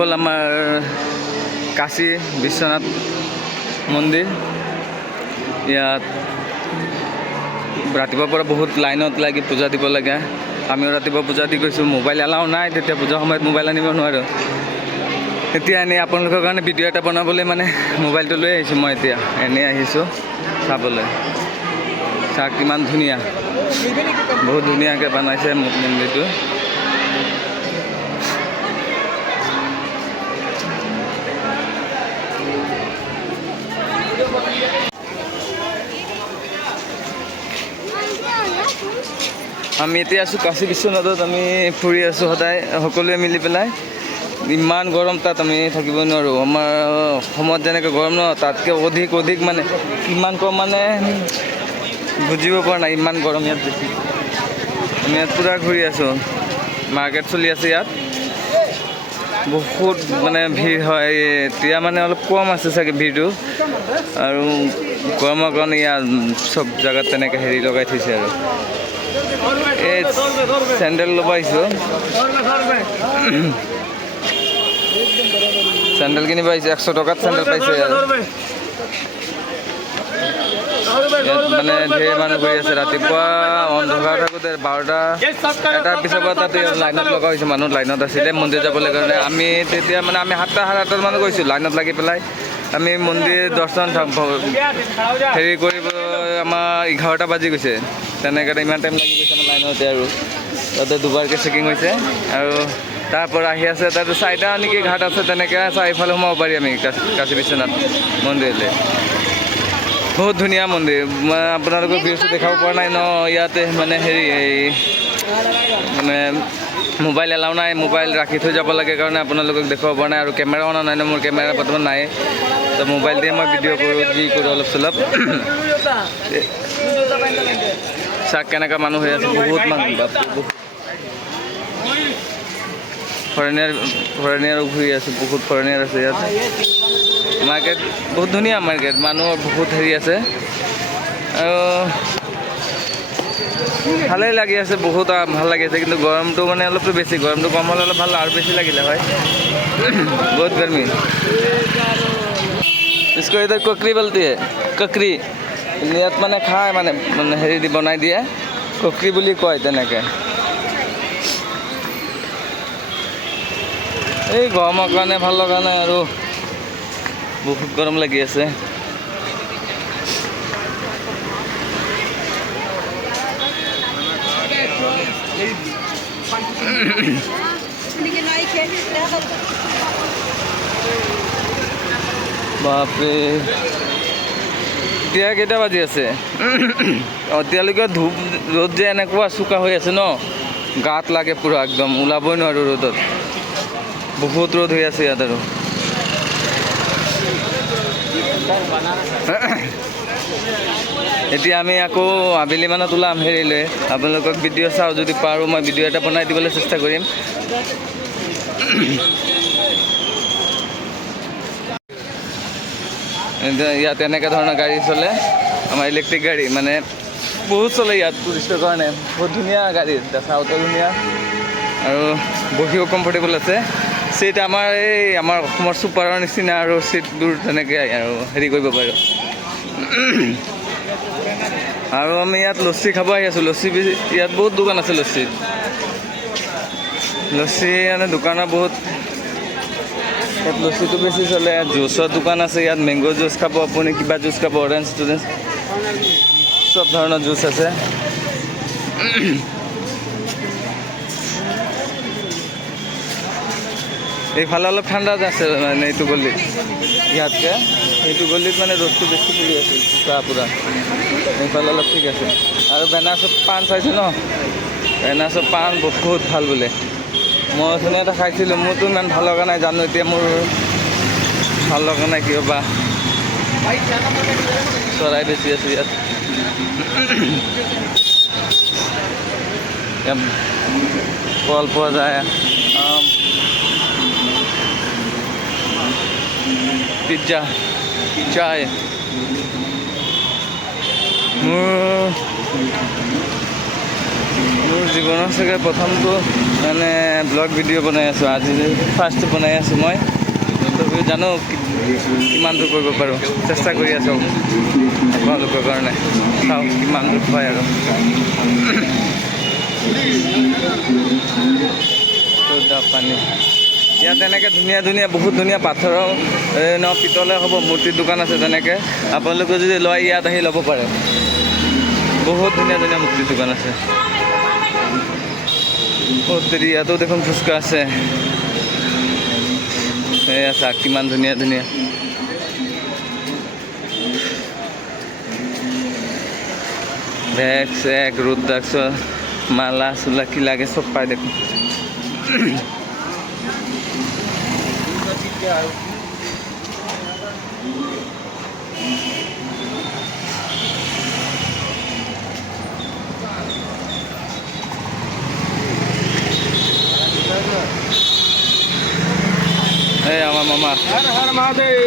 হ'ল আমাৰ কাশী বিশ্বনাথ মন্দিৰ। ইয়াত ৰাতিপুৱাৰ পৰা বহুত লাইনত লাগি পূজা দিব লাগে। আমিও ৰাতিপুৱা পূজা দি গৈছোঁ। মোবাইল এলাও নাই, তেতিয়া পূজাৰ সময়ত মোবাইল আনিব নোৱাৰোঁ। এতিয়া এনেই আপোনালোকৰ কাৰণে ভিডিঅ' এটা বনাবলৈ মানে মোবাইলটো লৈ আহিছোঁ। মই এতিয়া এনেই আহিছোঁ চাবলৈ। চাওক কিমান ধুনীয়া, বহুত ধুনীয়াকৈ বনাইছে মন্দিৰটো। আমি এতিয়া আছোঁ কাশী বিশ্বনাথত। আমি ফুৰি আছোঁ সদায় সকলোৱে মিলি পেলাই। ইমান গৰম তাত, আমি থাকিব নোৱাৰোঁ। আমাৰ অসমত যেনেকৈ গৰম ন, তাতকৈ অধিক মানে কিমান কম মানে বুজিব পৰা নাই, ইমান গৰম ইয়াত বেছি। আমি ইয়াত পূৰা ঘূৰি আছোঁ। মাৰ্কেট চলি আছে ইয়াত, বহুত মানে ভিৰ হয়। এতিয়া মানে অলপ কম আছে চাগে ভিৰটো, আৰু গৰমৰ কাৰণে ইয়াত চব জেগাত তেনেকৈ হেৰি লগাই থৈছে। আৰু এই চেণ্ডেল ল'ব আহিছোঁ, চেণ্ডেল কিনিব আহিছোঁ। 100 টকাত চেণ্ডেল পাইছে। আৰু ইয়াত মানে ঢেৰ মানুহ ঘূৰি আছে। ৰাতিপুৱা অন্ধকাৰ থাকোঁতে 12টা 1টাৰ পিছৰ পৰা তাতে লাইনত লগা হৈছে। মানুহ লাইনত আছিলে মন্দিৰ যাবলৈ কাৰণে। আমি তেতিয়া মানে আমি 7টা 7:30 মানত গৈছোঁ লাইনত লাগি পেলাই। আমি মন্দিৰ দৰ্শন হেৰি কৰিব আমাৰ 11টা বাজি গৈছে। তেনেকৈ ইমান টাইম লাগি গৈছে আমাৰ লাইনতে। আৰু তাতে দুবাৰকৈ চেকিং হৈছে। আৰু তাৰ পৰা আহি আছে, তাতে 4টা নেকি ঘাট আছে, তেনেকৈ চাৰিফালে সোমাব পাৰি আমি কাশী বিশ্বনাথ মন্দিৰলৈ। বহুত ধুনীয়া মন্দিৰ। আপোনালোকৰ ভিউটো দেখাব পৰা নাই ন, ইয়াতে মানে হেৰি এই মানে মোবাইল এলাও নাই, মোবাইল ৰাখি থৈ যাব লাগে কাৰণে আপোনালোকক দেখুৱাব পৰা নাই। আৰু কেমেৰা অনা নাই ন, মোৰ কেমেৰা বৰ্তমান নাই, তো মোবাইল দিয়ে মই ভিডিঅ' কৰোঁ, কি কৰোঁ অলপ চলপ। চাওক কেনেকুৱা মানুহ হৈ আছে, বহুত মানুহ। ফৰেনিয়াৰো ঘূৰি আছে, বহুত ফৰেনিয়াৰ আছে ইয়াত। মাৰ্কেট বহুত ধুনীয়া মাৰ্কেট, মানুহৰ বহুত হেৰি আছে। আৰু ভালেই লাগি আছে, বহুত ভাল লাগি আছে। কিন্তু গৰমটো মানে অলপতো বেছি, গৰমটো কম হ'লে অলপ ভাল, আৰু বেছি লাগিলে হয়। বহুত গৰমি। इसको इधर ककरी बोलती है, ककरी। ইয়াত মানে খায়, মানে হেৰি দি বনাই দিয়ে, ককৰি বুলি কয় তেনেকৈ। এই গৰমৰ কাৰণে ভাল লগা নাই, আৰু বহুত গৰম লাগি আছে। বাপৰে, এতিয়া কেইটা বাজি আছে? এতিয়ালৈকে ধূপ ৰ'দ যে এনেকুৱা চোকা হৈ আছে ন, গাত লাগে পূৰা একদম, ওলাবই নোৱাৰোঁ ৰ'দত। বহুত ৰ'দ হৈ আছে ইয়াত। আৰু এতিয়া আমি আকৌ আবেলি মানত ওলাম হেৰিলৈ। আপোনালোকক ভিডিঅ' চাওঁ, যদি পাৰোঁ মই ভিডিঅ' এটা বনাই দিবলৈ চেষ্টা কৰিম। ইয়াত এনেকুৱা ধৰণৰ গাড়ী চলে, আমাৰ ইলেক্ট্ৰিক গাড়ী মানে বহুত চলে ইয়াত টুৰিষ্টৰ কাৰণে। বহুত ধুনীয়া গাড়ী, দেখাওঁতে ধুনীয়া, আৰু বহিও কমফৰ্টেবল আছে। চিট আমাৰ আমাৰ অসমৰ চুপাৰৰ নিচিনা, আৰু চিটবোৰ তেনেকৈ আৰু হেৰি কৰিব পাৰোঁ। আৰু আমি ইয়াত লচ্চি খাব আহি আছোঁ। লচ্চি ইয়াত বহুত দোকান আছে। লচ্চি মানে দোকানৰ বহুত, ইয়াত লচ্চিটো বেছি চলে। জুচৰ দোকান আছে ইয়াত, মেংগ' জুচ খাব আপুনি, কিবা জুচ খাব, অৰেঞ্জ টুৰেঞ্জ চব ধৰণৰ জুচ আছে। এইফালে অলপ ঠাণ্ডা আছে মানে এইটো গলিত ইয়াতকৈ। এইটো গলিত মানে ৰ'দটো বেছি পৰি আছে পূৰা। এইফালে অলপ ঠিক আছে। আৰু বেনাৰসৰ পাণ চাইছে ন, বেনাৰসৰ পাণ বহুত ভাল বোলে। মই ধুনীয়া এটা খাইছিলোঁ, মোৰতো ইমান ভাল লগা নাই, জানো এতিয়া মোৰ ভাল লগা নাই কিয় বা। চৰাই বেছি আছে ইয়াত। কল পোৱা যায়, পিজ্জা, চায়। মোৰ জীৱনৰ চাগে প্ৰথমটো মানে ব্লগ ভিডিঅ' বনাই আছোঁ। আজি ফাৰ্ষ্ট বনাই আছোঁ মই, তথাপিও জানো কিমান দূৰ কৰিব পাৰোঁ, চেষ্টা কৰি আছোঁ আপোনালোকৰ কাৰণে। চাওঁ কিমান দূৰ হয় আৰু। পানী ইয়াত এনেকৈ ধুনীয়া ধুনীয়া বহুত ধুনীয়া পাথৰৰ পিতলে হ'ব মূৰ্তিৰ দোকান আছে। তেনেকৈ আপোনালোকে যদি লয় ইয়াত আহি ল'ব পাৰে। বহুত ধুনীয়া ধুনীয়া মূৰ্তিৰ দোকান আছে। ইয়াতো দেখোন ফুচকা আছে। এয়া চাওক কিমান ধুনীয়া ধুনীয়া। বেগ চেগ ৰুদ্ৰাক্ষ মালা চোলা কি লাগে চব পাই দেখোন। এই আমার মামা हर हर महादेव।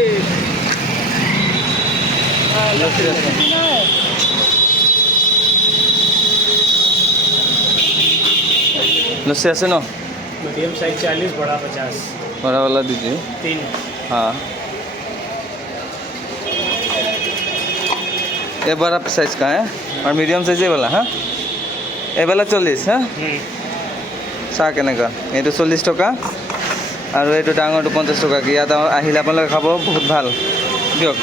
लस्सी আছে ন? मीडियम साइज 40, बड़ा 50। बड़ा वाला दीजिए। 3। हाँ ये बड़ा साइज का है और मीडियम साइज ये वाला। हाँ ये वाला 40। हाँ চাহ কেনেকুৱা? এইটো 40 টকা আৰু এইটো ডাঙৰটো 50 টকা। ইয়াত আহিলে আপোনালোকে খাব, বহুত ভাল। দিয়ক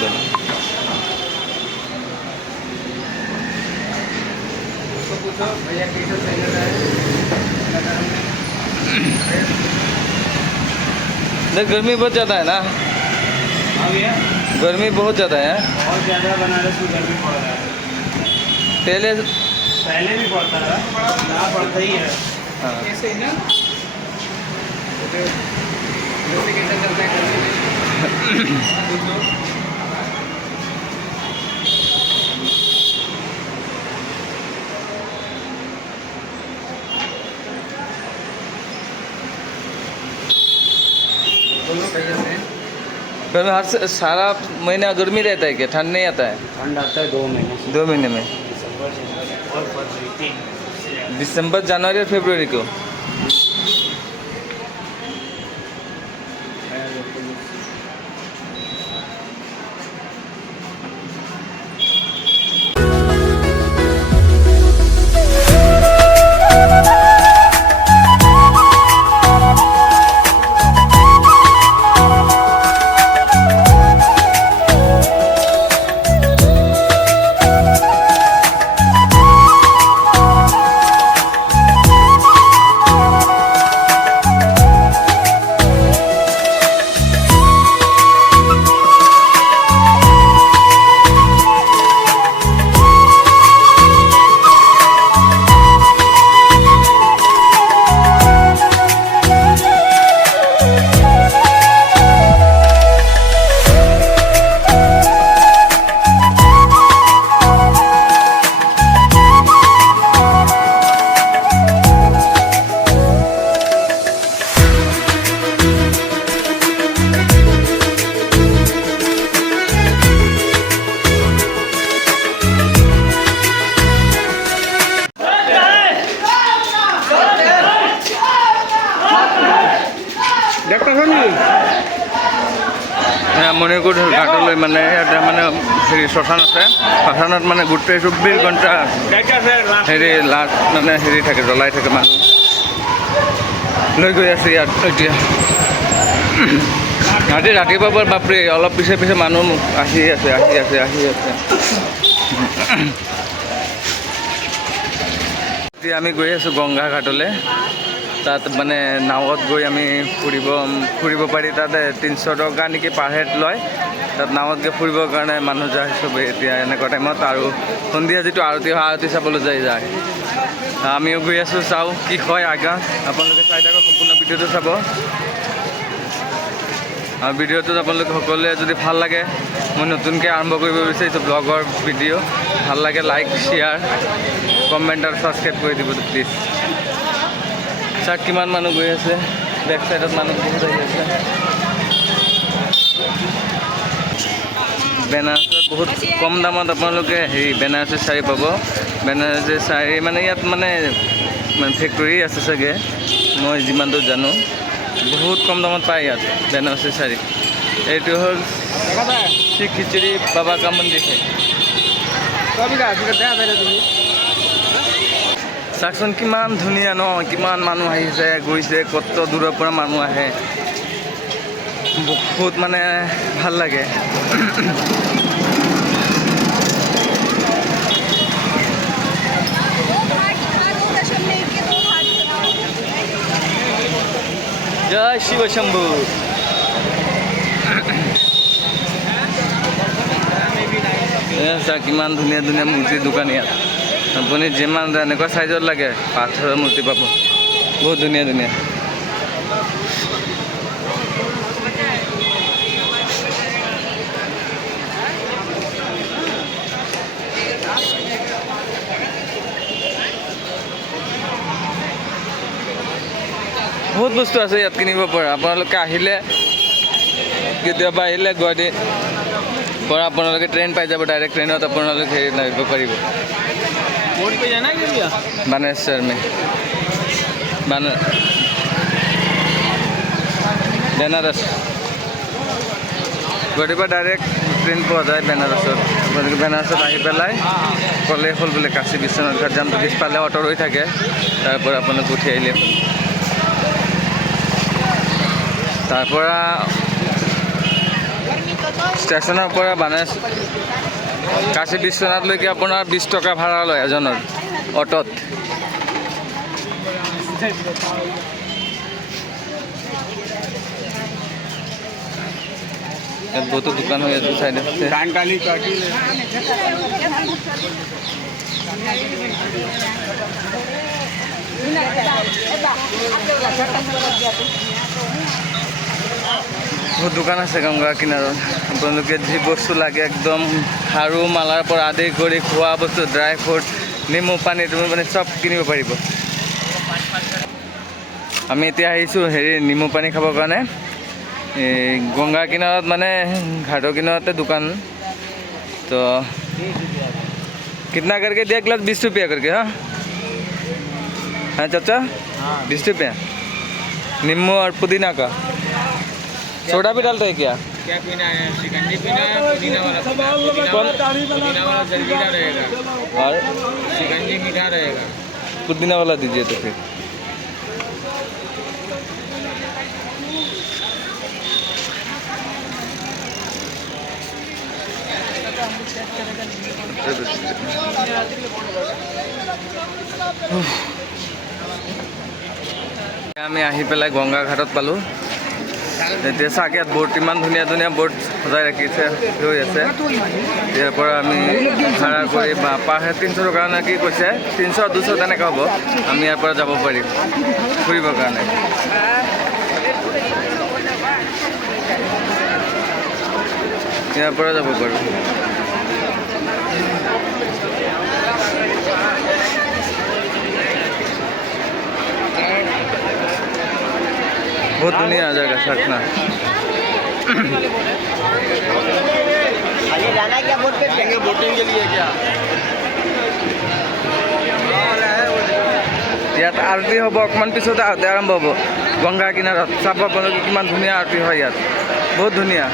गर्मी बहुत ज़्यादा है ना, गर्मी बहुत ज़्यादा है। बहुत ज़्यादा बनारस में गर्मी पड़ रहा है। पहले भी पड़ता था, यहाँ पड़ता ही है। हाँ ऐसे ही ना गर्मी हर सारा महीना गर्मी रहता है क्या? ठंड नहीं आता है? ठंड आता है 2 महीने से। 2 महीने में दिसंबर जनवरी और फरवरी 3। दिसंबर जनवरी और फरवरी को। মণিকুট ঘাটলৈ মানে ইয়াতে মানে হেৰি শ্মশান আছে। শ্মশানত মানে গোটেই 24 ঘণ্টা হেৰি লাট মানে হেৰি থাকে, জ্বলাই থাকে। মানুহ লৈ গৈ আছে ইয়াত এতিয়া। আজি ৰাতিপুৱাৰ পৰা বাপৰে অলপ পিছে পিছে মানুহ আহি আছে। এতিয়া আমি গৈ আছোঁ গংগা ঘাটলৈ। তাত মানে নাৱত গৈ আমি ফুৰিব পাৰি। তাত 300 টকা নেকি পাৰ হেড লয়। তাত নাৱত গৈ ফুৰিবৰ কাৰণে মানুহ যায় চবেই এতিয়া এনেকুৱা টাইমত। আৰু সন্ধিয়া যিটো আৰতি হয়, আৰতি চাবলৈ যায়। আমিও গৈ আছোঁ, চাওঁ কি হয় আগা। আপোনালোকে চাই থাকক, সম্পূৰ্ণ ভিডিঅ'টো চাব। আৰু ভিডিঅ'টোত আপোনালোকে সকলোৱে যদি ভাল লাগে, মই নতুনকৈ আৰম্ভ কৰিব বিচাৰিছোঁ ব্লগৰ ভিডিঅ'। ভাল লাগে লাইক, শ্বেয়াৰ, কমেণ্ট আৰু ছাবস্ক্ৰাইব কৰি দিব প্লিজ। চাওক কিমান মানুহ গৈ আছে। বেক চাইডত মানুহ বহুত আহি আছে। বেনাৰসত বহুত কম দামত আপোনালোকে হেৰি বেনাৰসী শাড়ী পাব। বেনাৰসী শাড়ী মানে ইয়াত মানে ফেক্টৰী আছে চাগে, মই যিমান দূৰ জানো বহুত কম দামত পায় ইয়াত বেনাৰসী শাড়ী। এইটো হ'ল শ্ৰী খিচিৰি বাবা কা মন্দিৰ হয়। চাওকচোন কিমান ধুনীয়া ন, কিমান মানুহ আহিছে গৈছে, কত দূৰৰ পৰা মানুহ আহে, বহুত মানে ভাল লাগে। জয় শিৱ শম্ভু। কিমান ধুনীয়া ধুনীয়া মূৰ্তিৰ দোকান ইয়াত। আপুনি যিমান এনেকুৱা চাইজৰ লাগে পাথৰৰ মূৰ্তি পাব, বহুত ধুনীয়া ধুনীয়া। বহুত বস্তু আছে ইয়াত কিনিব পৰা। আপোনালোকে আহিলে, কেতিয়াবা আহিলে গুৱাহাটীৰ পৰা আপোনালোকে ট্ৰেইন পাই যাব, ডাইৰেক্ট ট্ৰেইনত আপোনালোকে হেৰি আহিব পাৰিব। বানেশ্বৰ মে বেনাৰস, গুৱাহাটীৰ পৰা ডাইৰেক্ট ট্ৰেইন পোৱা যায় বেনাৰসত। আপোনালোকে বেনাৰসত আহি পেলাই ক'লেই হ'ল বোলে কাশী বিশ্বনাথ ঘাট যাম, পিছফালে অটো ৰৈ থাকে, তাৰ পৰা আপোনালোকে উঠি আহিলে। তাৰপৰা ষ্টেচনৰ পৰা বানেশ্বৰ কাশী বিশ্বনাথলৈকে আপোনাৰ 20 টকা ভাড়া লয় এজনৰ অটোত। ইয়াত বহুতো দোকান হৈ আছে চাইডে। বহুত দোকান আছে গংগা কিনাৰত। আপোনালোকে যি বস্তু লাগে একদম খাৰু মালাৰ পৰা আদি কৰি খোৱা বস্তু, ড্ৰাই ফ্ৰুট, নেমু পানী, তুমি মানে চব কিনিব পাৰিব। আমি এতিয়া আহিছোঁ হেৰি নেমু পানী খাবৰ কাৰণে। এই গংগা কিনাৰত মানে ঘাটৰ কিনাৰতে দোকান। তো कितना करके दिया ग्लास? 20 रुपया करके। हाँ हाँ चाचा, 20 रुपया। नींबू और पुदीना का सोडा भी डालते हैं क्या? क्या पीना है? शिकंजी पीना है? पुदीना वाला पुदीना वाला जलजीरा रहेगा और शिकंजी मीठा रहेगा। पुदीना वाला दीजिए तो फिर। আমি আহি পেলাই গংগা ঘাটত পালোঁ। এতিয়া চাওক ইয়াত বোট, ইমান ধুনীয়া ধুনীয়া বোট সজাই ৰাখিছে, হৈ আছে। ইয়াৰ পৰা আমি ভাড়া কৰি বা পাৰ হেড 300 টকাৰ কাৰণে কি কৈছে, 300 200 তেনেকৈ হ'ব। আমি ইয়াৰ পৰা যাব পাৰিম ফুৰিবৰ কাৰণে। ইয়াৰ পৰা যাব পাৰোঁ। बहुत दुनिया आ जाएगा सकना। आगे जाना है क्या? बोट पे जाएंगे बोटिंग के लिए क्या? ইয়াত আৰতি হ'ব, অকণমান পিছতে আৰতি আৰম্ভ হ'ব গংগা কিনাৰত। চাব আপোনালোকে কিমান ধুনীয়া আৰতি হয় ইয়াত, বহুত ধুনীয়া।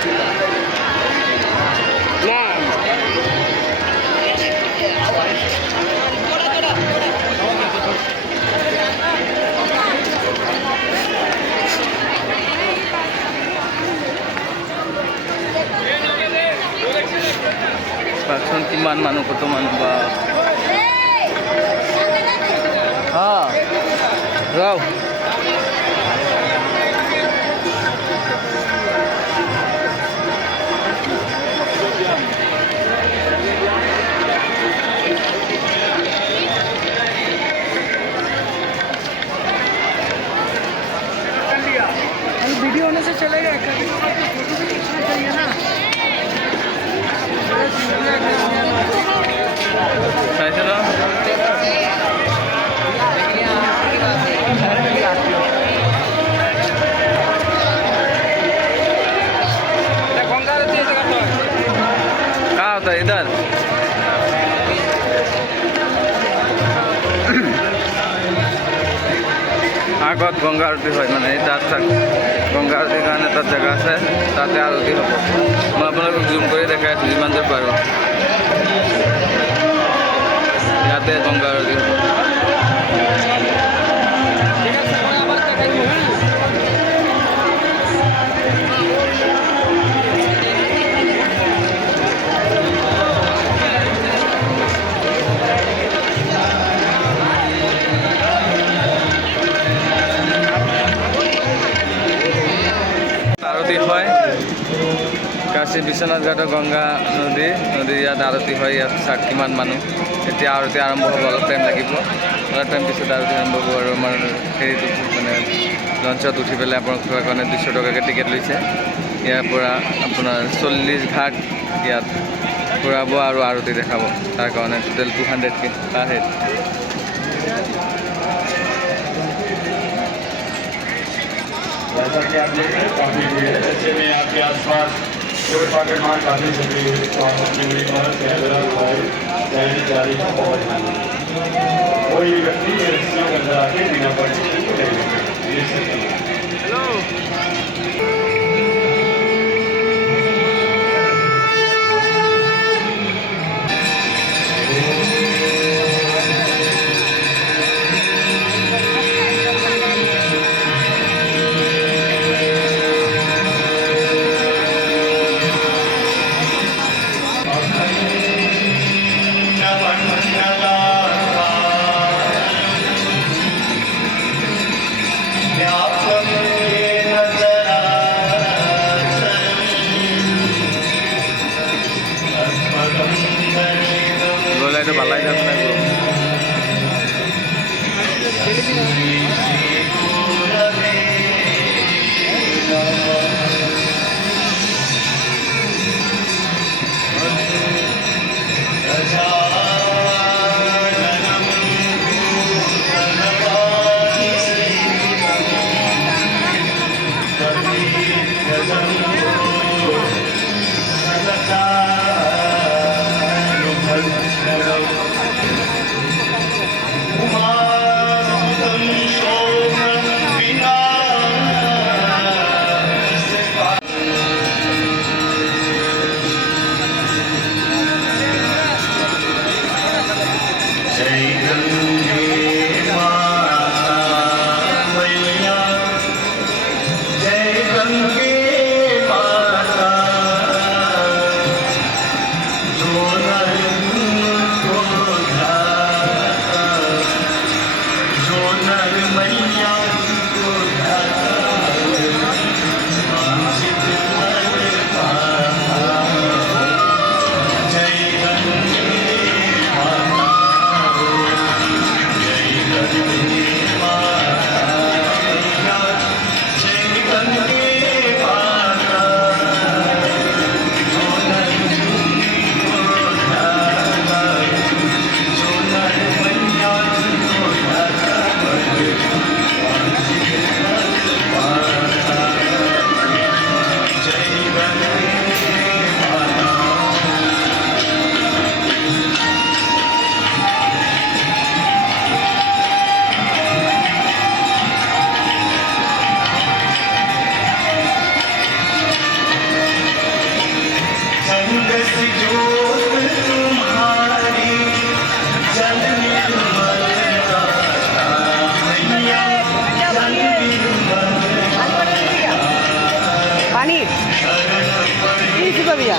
চাওকচোন কিমান মানুহ, কত মানুহ বা। हाँ राव वीडियो होने से चलेगा, कभी फोटो भी खींचना चाहिए ना। চাইছিলো कहाँ होता है इधर? हाँ সন্মুখত গংগা আৰতি হয়, মানে এই তাত গংগা আৰতিৰ কাৰণে তাত জেগা আছে, তাতে আৰতি হ'ব। মই আপোনালোকক জুম কৰি দেখাই আছোঁ যিমান দূৰ পাৰোঁ। ইয়াতে গংগা আৰতি হ'ব। আৰতি হয় কাশী বিশ্বনাথ ঘাটৰ গংগা নদীৰ ইয়াত আৰতি হয়। ইয়াত কিমান মানুহ। এতিয়া আৰতি আৰম্ভ হ'ব, অলপ টাইম লাগিব, অলপ টাইম পিছত আৰতি আৰম্ভ হ'ব। আৰু আমাৰ হেৰিত মানে লঞ্চত উঠি পেলাই আপোনালোক খোৱাৰ কাৰণে 200 টকাকৈ টিকেট লৈছে। ইয়াৰ পৰা আপোনাৰ 40 ঘাট ইয়াত ফুৰাব আৰু আৰতি দেখাব, তাৰ কাৰণে টোটেল 200কে পাৰ হেড। जैसा कि आप देख रहे हैं काफी भीड़ है। ऐसे में आपके आसपास मान काफी सभी कोई व्यक्ति रस्सियों के अंदर आके बिना पर्ची के ले सकते हैं। গ'লে এইটো ভাল লাগে আপোনাৰ भैया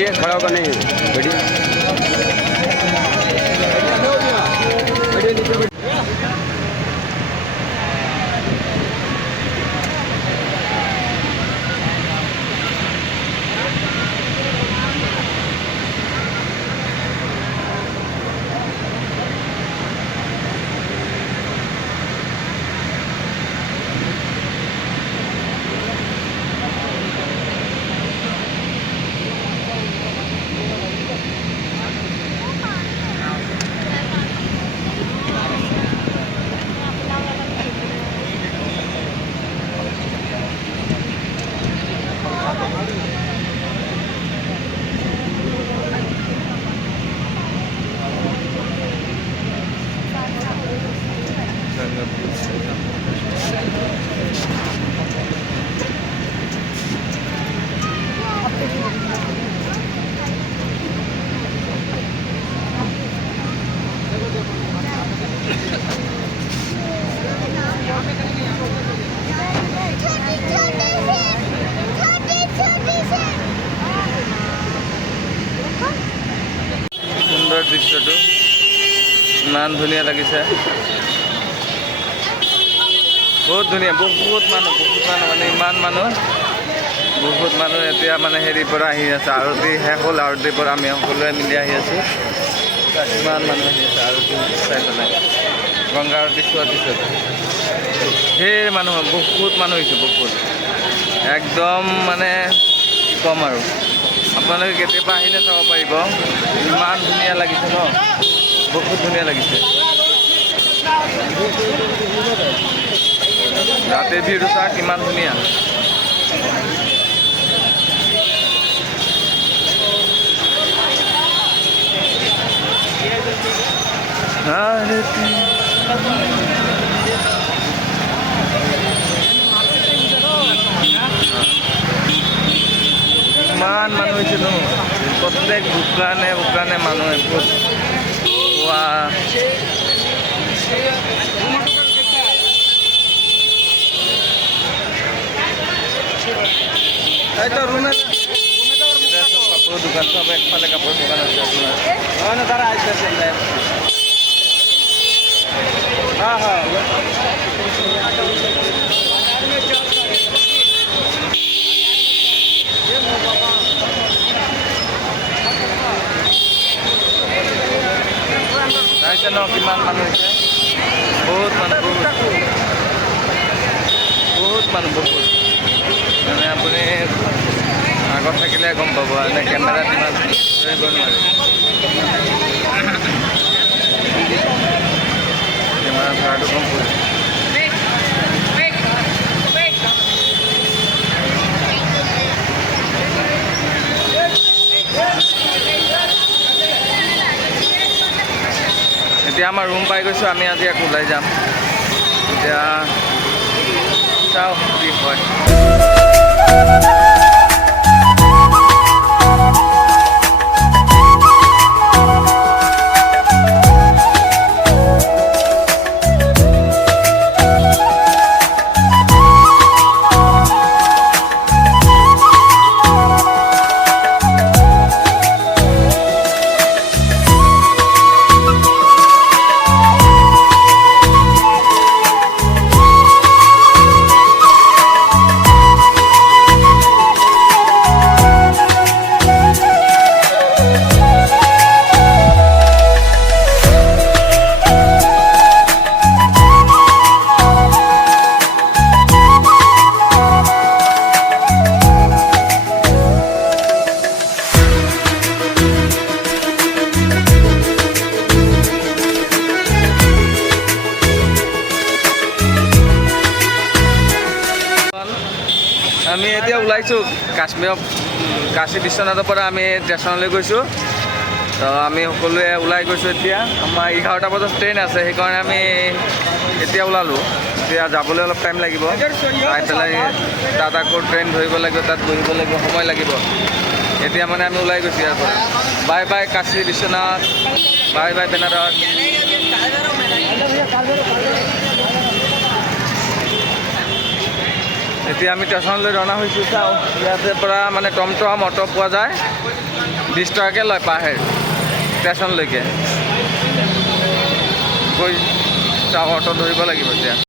बैठिए, खड़ा होकर नहीं बैठिए। সুন্দৰ দৃশ্যটো ইমান ধুনীয়া লাগিছে বহুত ধুনীয়া বহুত মানুহ মানে ইমান মানুহ বহুত মানুহ এতিয়া মানে হেৰিৰ পৰা আহি আছে আৰতি শেষ হ'ল আৰতিৰ পৰা আমি সকলোৱে মিলি আহি আছোঁ ইমান মানুহ আহি আছে আৰতি চাই পেলাই গংগা আৰতি চোৱাৰ পিছত ধেৰ মানুহ বহুত মানুহ হৈছে বহুত একদম মানে কম আৰু আপোনালোকে কেতিয়াবা আহিলে চাব পাৰিব ইমান ধুনীয়া লাগিছে ন বহুত ধুনীয়া লাগিছে ৰাতিৰ ভিউটো চা কিমান ধুনীয়া ইমান মানুহ হৈছে ন প্ৰত্যেক দোকানে মানুহ বহুত খোৱা কাপোৰৰ দোকান সব একফালে কাপোৰৰ দোকান আছে আপোনাৰ তারা আসতেছে হ্যাঁ হ্যাঁ ন কিমান মানুহ হৈছে বহুত মানুহ মানে আপুনি আগত থাকিলে গম পাব এনে কেমেৰাত ইমান ধৰিব নোৱাৰে কেমেৰা ধৰাটো কম পৰিছে এতিয়া আমাৰ ৰুম পাই গৈছোঁ আমি আজি আকৌ ওলাই যাম এতিয়া চাওঁ কি হয় আমি এতিয়া ওলাইছোঁ কাশী বিশ্বনাথৰ পৰা আমি ষ্টেচনলৈ গৈছোঁ তো আমি সকলোৱে ওলাই গৈছোঁ এতিয়া আমাৰ 11টা বজাত ট্ৰেইন আছে সেইকাৰণে আমি এতিয়া ওলালোঁ এতিয়া যাবলৈ অলপ টাইম লাগিব চাই পেলাই তাত আকৌ ট্ৰেইন ধৰিব লাগিব তাত বহিব লাগিব সময় লাগিব এতিয়া মানে আমি ওলাই গৈছোঁ ইয়াৰ পৰা bye bye Kashi Biswanath bye bye Banaras এতিয়া আমি ষ্টেচনলৈ ৰওনা হৈছোঁ। চাওঁ ইয়াতে পৰা মানে টমটম অটো পোৱা যায়, 20 টকাকৈ লয় পাৰ হেড ষ্টেচনলৈকে। গৈ চাওঁ অটো ধৰিব লাগিব এতিয়া।